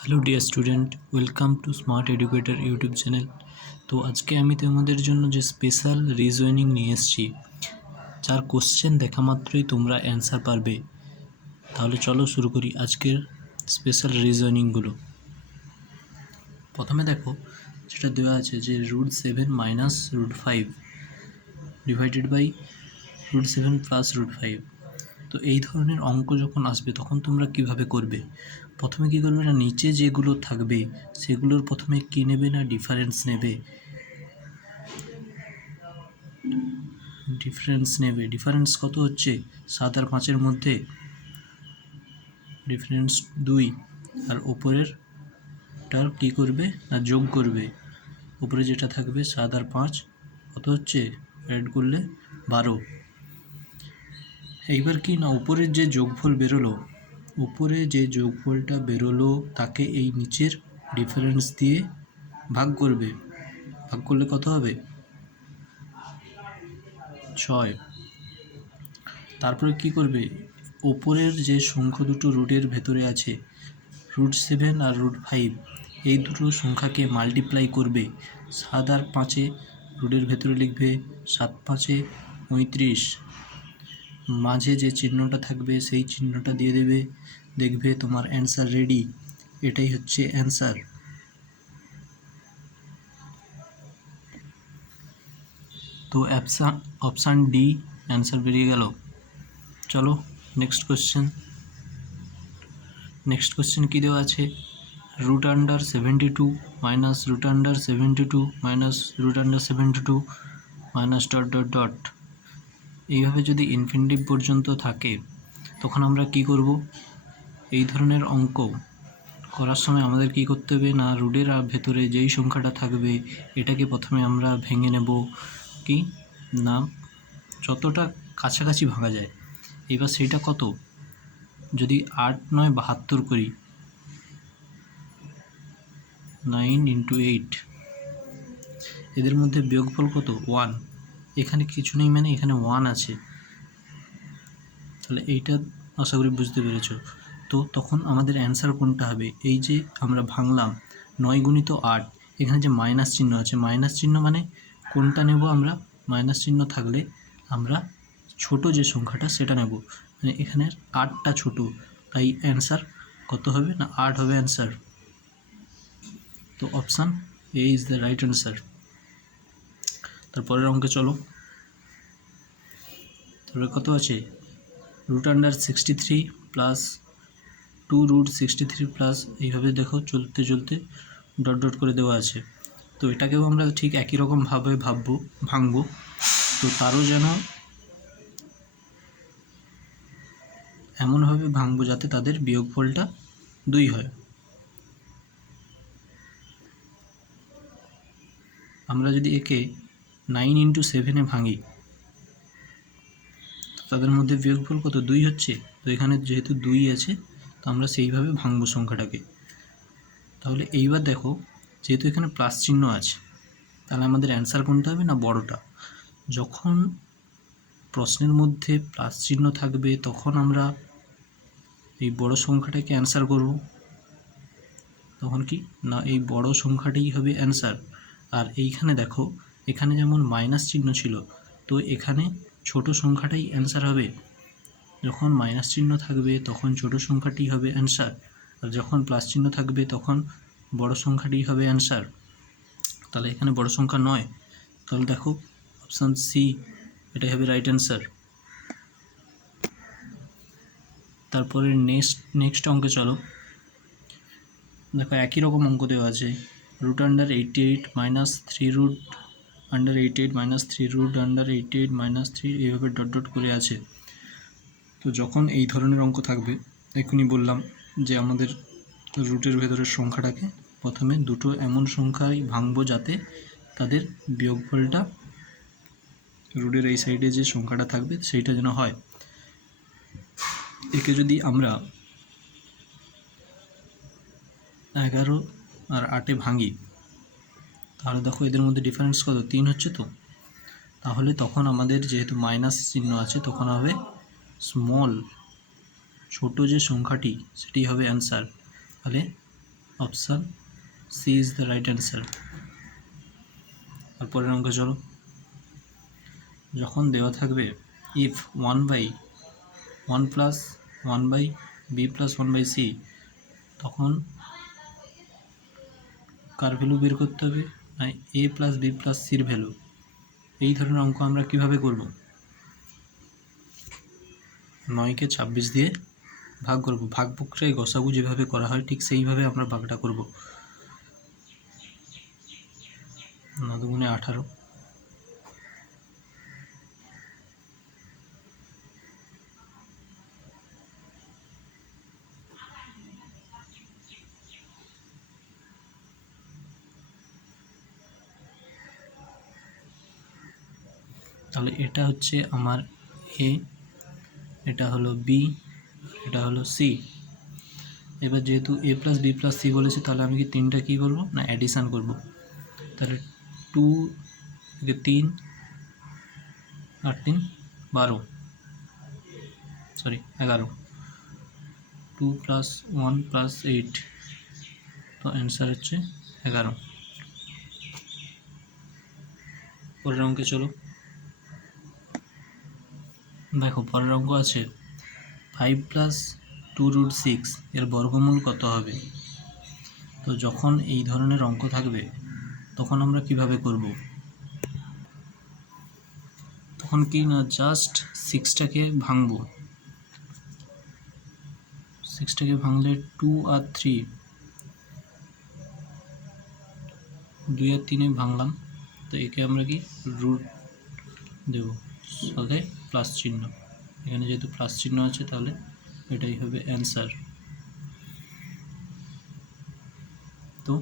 Hello dear student, welcome to smart educator YouTube channel. তো আজকে আমি তোমাদের জন্য যে স্পেশাল রিজনিং নিয়ে এসেছি, যার কোশ্চেন দেখা মাত্রই তোমরা অ্যান্সার পারবে। তাহলে চলো শুরু করি আজকের স্পেশাল রিজনিংগুলো। প্রথমে দেখো, যেটা দেওয়া আছে যে √7 মাইনাস √5 ডিভাইডেড বাই √7 প্লাস √5। তো এই ধরনের অঙ্ক যখন আসবে তখন তোমরা কিভাবে করবে? প্রথমে কী করবে না, নিচে যেগুলো থাকবে সেগুলোর প্রথমে কী নেবে না, ডিফারেন্স নেবে। ডিফারেন্স কত হচ্ছে? 7 আর 5-এর মধ্যে ডিফারেন্স 2, আর ওপরেরটার কী করবে না, যোগ করবে। উপরে যেটা থাকবে 7 আর 5 কত হচ্ছে, অ্যাড করলে 12। এইবার কি না, উপরের যে যোগফল বেরোলো, উপরে যে যোগফলটা বেরোলো তাকে এই নিচের ডিফারেন্স দিয়ে ভাগ করবে। ভাগ করলে কত হবে? 6। তারপরে কি করবে, ওপরের যে সংখ্যা দুটো রুটের ভেতরে আছে, √7 আর √5, এই দুটো সংখ্যাকে মাল্টিপ্লাই করবে। 7 আর 5-এ রুটের ভেতরে লিখবে 7 5-এ 35, মাঝে যে চিহ্নটা থাকবে সেই চিহ্নটা দিয়ে দেবে, দেখবে তোমার অ্যান্সার রেডি। এটাই হচ্ছে অ্যান্সার। তো অপশান ডি অ্যান্সার বেরিয়ে গেল। চলো নেক্সট কোশ্চেন কী দেওয়া আছে? √72 মাইনাস √72 মাইনাস √72 মাইনাস ... এইভাবে যদি ইনফিনিটিভ পর্যন্ত থাকে তখন আমরা কি করব? এই ধরনের অঙ্ক করার সময় আমাদের কি করতে হবে না, রুটের ভেতরে যেই সংখ্যাটা থাকবে এটাকে প্রথমে আমরা ভেঙে নেব, কি না যতটা কাছাকাছি ভাঙা যায়। এবার সেইটা কত, যদি 8 9 72 করি, 9 × 8, এদের মধ্যে বিয়োগফল কত? 1। এখানে কিছু নেই, মানে এখানে 1 আছে। তাহলে এইটা আশা করি বুঝতে পেরেছ। তো তখন আমাদের অ্যান্সার কোনটা হবে? এই যে আমরা ভাঙলাম 9 × 8, এখানে যে মাইনাস চিহ্ন আছে, মাইনাস চিহ্ন মানে কোনটা নেব আমরা? মাইনাস চিহ্ন থাকলে আমরা ছোট যে সংখ্যাটা সেটা নেব, মানে এখানে 8টা ছোট, তাই অ্যান্সার কত হবে না, 8 হবে অ্যান্সার। তো option A is the right answer. তারপরের অঙ্কে চলো। তাহলে কত আছে? √63 প্লাস 2√63 প্লাস, এইভাবে দেখো চলতে চলতে ডট করে দেওয়া আছে। তো এটাকেও আমরা ঠিক একই রকমভাবে ভাঙবো। তো তারও যেন এমনভাবে ভাঙবো যাতে তাদের বিয়োগফলটা 2 হয়। আমরা যদি একে 9 × 7-এ ভাঙি, তাদের মধ্যে বিয়োগফল কত? 2 হচ্ছে। তো এখানে যেহেতু 2 আছে, তো আমরা সেইভাবে ভাঙবো সংখ্যাটাকে। তাহলে এইবার দেখো, যেহেতু এখানে প্লাস চিহ্ন আছে, তাহলে আমাদের অ্যান্সার কোনটা হবে না, বড়টা। যখন প্রশ্নের মধ্যে প্লাস চিহ্ন থাকবে তখন আমরা এই বড় সংখ্যাটাকে অ্যান্সার করব। তখন কি না, এই বড় সংখ্যাটাই হবে অ্যান্সার। আর এইখানে দেখো, এখানে যেমন মাইনাস চিহ্ন ছিল, তো এখানে ছোট সংখ্যাটাই অ্যান্সার হবে। যখন মাইনাস চিহ্ন থাকবে তখন ছোট সংখ্যাটি হবে অ্যান্সার, আর যখন প্লাস চিহ্ন থাকবে তখন বড় সংখ্যাটি হবে অ্যান্সার। তাহলে এখানে বড় সংখ্যা নয়। তাহলে দেখো অপশান সি, এটাই হবে রাইট অ্যান্সার। তারপরে নেক্সট অঙ্কে চলো। দেখো একই রকম অঙ্ক দেওয়া আছে, √88 মাইনাস 3√88 মাইনাস 3√88 মাইনাস 3, এইভাবে ডট করে আছে। তো যখন এই ধরনের অঙ্ক থাকবে, এখনই বললাম যে আমাদের রুটের ভেতরের সংখ্যাটাকে প্রথমে দুটো এমন সংখ্যায় ভাঙবো যাতে তাদের বিয়োগফলটা রুটের এই সাইডে যে সংখ্যাটা থাকবে সেইটা যেন হয়। একে যদি আমরা 11 আর 8-এ ভাঙি, তাহলে দেখো এদের মধ্যে ডিফারেন্স কত? 3 হচ্ছে। তো তাহলে তখন আমাদের যেহেতু মাইনাস চিহ্ন আছে, তখন হবে স্মল, ছোট যে সংখ্যাটি সেটি হবে অ্যান্সার। তাহলে option C is the right answer. আর পরের অঙ্কে চলো। যখন দেওয়া থাকবে if 1/1 plus 1/b plus 1/c, তখন কার ভ্যালু বের করতে হবে? না a প্লাস b প্লাস সির ভ্যালু। এই ধরনের অঙ্ক আমরা কিভাবে করব? 9কে 26 দিয়ে ভাগ করব। ভাগ প্রক্রিয়ায় গসাগু যেভাবে করা হয় ঠিক সেইভাবে আমরা ভাগটা করব। 9 দুগুণে 18, তাহলে এটা হচ্ছে আমার এ, এটা হলো বি, এটা হলো সি। এবার যেহেতু এ প্লাস বি প্লাস সি বলেছে, তাহলে আমি কি তিনটা কী করবো? না অ্যাডিশান করব। তাহলে 2 থেকে 3 আর 3 12, সরি 11, 2 প্লাস 1 প্লাস 8, তো অ্যান্সার হচ্ছে 11। পরের অঙ্কে চলো। দেখো পরের অঙ্ক আছে 5 প্লাস 2√6 এর বর্গমূল কত হবে? তো যখন এই ধরনের অঙ্ক থাকবে তখন আমরা কিভাবে করব? তখন কি না জাস্ট 6টাকে ভাঙবো। 6টাকে ভাঙলে 2 আর 3, 2 আর 3 ভাঙলাম, তো একে আমরা কি রুট দেব, সাথে প্লাস চিহ্ন। এখানে যেহেতু প্লাস চিহ্ন আছে তাহলে এটাই হবে অ্যান্সার। তো